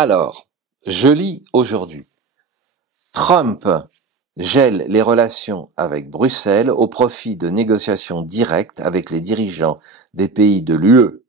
Alors, je lis aujourd'hui. Trump gèle les relations avec Bruxelles au profit de négociations directes avec les dirigeants des pays de l'UE.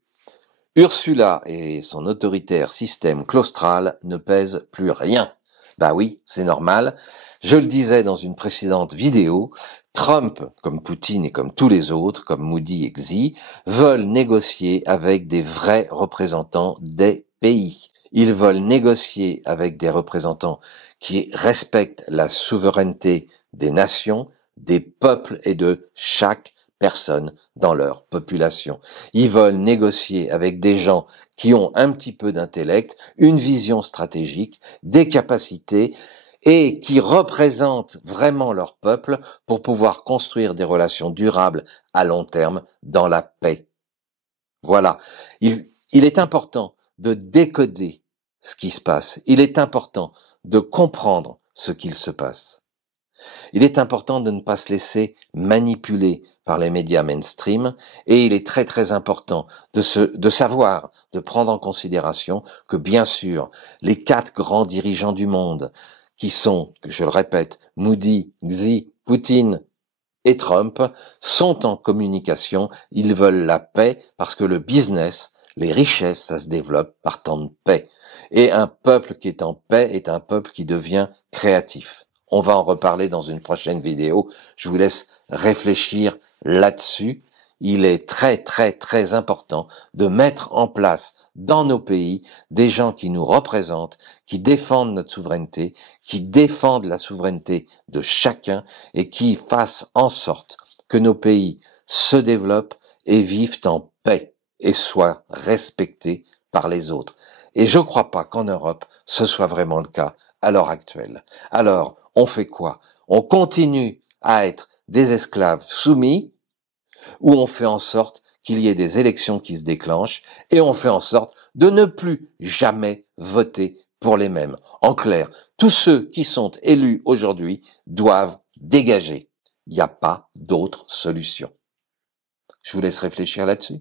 Ursula et son autoritaire système claustral ne pèsent plus rien. Bah oui, c'est normal. Je le disais dans une précédente vidéo, Trump, comme Poutine et comme tous les autres, comme Moody et Xi, veulent négocier avec des vrais représentants des pays. Ils veulent négocier avec des représentants qui respectent la souveraineté des nations, des peuples et de chaque personne dans leur population. Ils veulent négocier avec des gens qui ont un petit peu d'intellect, une vision stratégique, des capacités et qui représentent vraiment leur peuple pour pouvoir construire des relations durables à long terme dans la paix. Voilà. Il est important de décoder ce qui se passe. Il est important de comprendre ce qu'il se passe. Il est important de ne pas se laisser manipuler par les médias mainstream et il est très très important de savoir, de prendre en considération que bien sûr, les 4 grands dirigeants du monde qui sont, je le répète, Moody, Xi, Poutine et Trump sont en communication, ils veulent la paix parce que le business, les richesses, ça se développe par temps de paix. Et un peuple qui est en paix est un peuple qui devient créatif. On va en reparler dans une prochaine vidéo. Je vous laisse réfléchir là-dessus. Il est très très très important de mettre en place dans nos pays des gens qui nous représentent, qui défendent notre souveraineté, qui défendent la souveraineté de chacun et qui fassent en sorte que nos pays se développent et vivent en paix et soient respectés par les autres. Et je ne crois pas qu'en Europe, ce soit vraiment le cas à l'heure actuelle. Alors, on fait quoi? On continue à être des esclaves soumis ou on fait en sorte qu'il y ait des élections qui se déclenchent et on fait en sorte de ne plus jamais voter pour les mêmes. En clair, tous ceux qui sont élus aujourd'hui doivent dégager. Il n'y a pas d'autre solution. Je vous laisse réfléchir là-dessus.